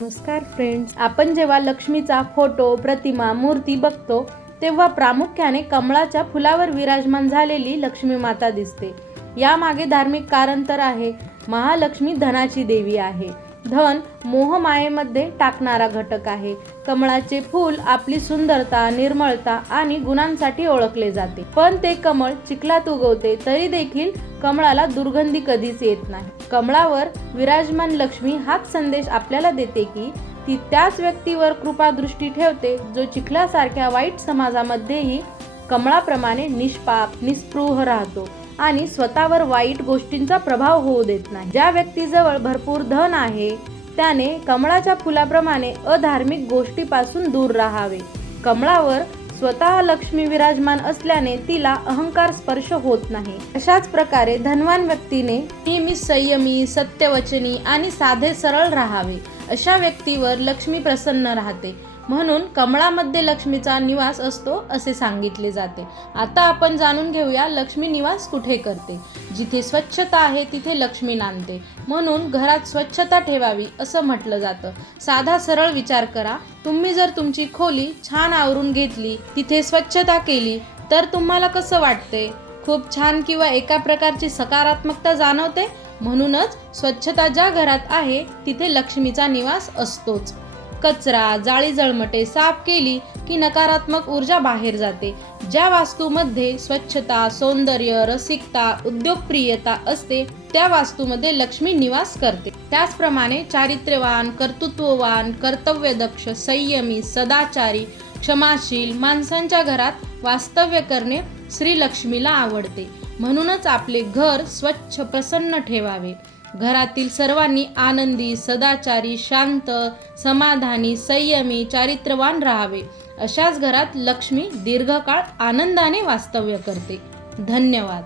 नमस्कार फ्रेंड्स आपण जेव्हा लक्ष्मीचा फोटो प्रतिमा मूर्ती बघतो तेव्हा प्रामुख्याने कमळाच्या फुलावर विराजमान झालेली लक्ष्मी माता दिसते. यामागे धार्मिक कारण तर आहे. महालक्ष्मी धनाची देवी आहे. धन मोहमायेमध्ये टाकणारा घटक आहे. कमळाचे फूल आपली सुंदरता निर्मळता आणि गुणांसाठी ओळखले जाते. पण ते कमळ चिखलात उगवते तरी देखील कमळाला दुर्गंधी कधीच येत नाही. कमळावर विराजमान लक्ष्मी हाच संदेश आपल्याला देते की ती त्याच व्यक्तीवर कृपा दृष्टी ठेवते जो चिखलासारख्या वाईट समाजामध्येही कमळाप्रमाणे निष्पाप निस्पृह राहतो. आणि स्वतःवर वाईट गोष्टींचा प्रभाव होऊ देत नाही. ज्या व्यक्तीजवळ भरपूर धन आहे त्याने कमळाच्या फुलाप्रमाणे अधार्मिक गोष्टीपासून दूर राहावे. कमळावर स्वतः लक्ष्मी विराजमान असल्याने तिला अहंकार स्पर्श होत नाही. अशाच प्रकारे धनवान व्यक्तीने नेहमी संयमी सत्यवचनी आणि साधे सरळ राहावे. अशा व्यक्तीवर लक्ष्मी प्रसन्न राहते. म्हणून कमळामध्ये लक्ष्मीचा निवास असतो असे सांगितले जाते. आता आपण जाणून घेऊया लक्ष्मी निवास कुठे करते. जिथे स्वच्छता आहे तिथे लक्ष्मी नांदते. म्हणून घरात स्वच्छता ठेवावी असं म्हटलं जातं. साधा सरळ विचार करा. तुम्ही जर तुमची खोली छान आवरून घेतली तिथे स्वच्छता केली तर तुम्हाला कसं वाटते? खूप छान किंवा एका प्रकारची सकारात्मकता जाणवते? म्हणूनच स्वच्छता ज्या घरात आहे तिथे लक्ष्मीचा निवास असतोच. कचरा जाळी जळमटे साफ केली की नकारात्मक ऊर्जा बाहेर जाते. ज्या वास्तूमध्ये स्वच्छता सौंदर्य रसिकता उद्योगप्रियता असते त्या वास्तूमध्ये लक्ष्मी निवास करते. त्याचप्रमाणे चारित्र्यवान कर्तृत्ववान कर्तव्यदक्ष संयमी सदाचारी क्षमाशील माणसांच्या घरात वास्तव्य करणे श्रीलक्ष्मीला आवडते. म्हणूनच आपले घर स्वच्छ प्रसन्न ठेवावे. घरातील सर्वांनी आनंदी सदाचारी शांत समाधानी संयमी चारित्र्यवान राहावे. अशाच घरात लक्ष्मी दीर्घकाळ आनंदाने वास्तव्य करते. धन्यवाद.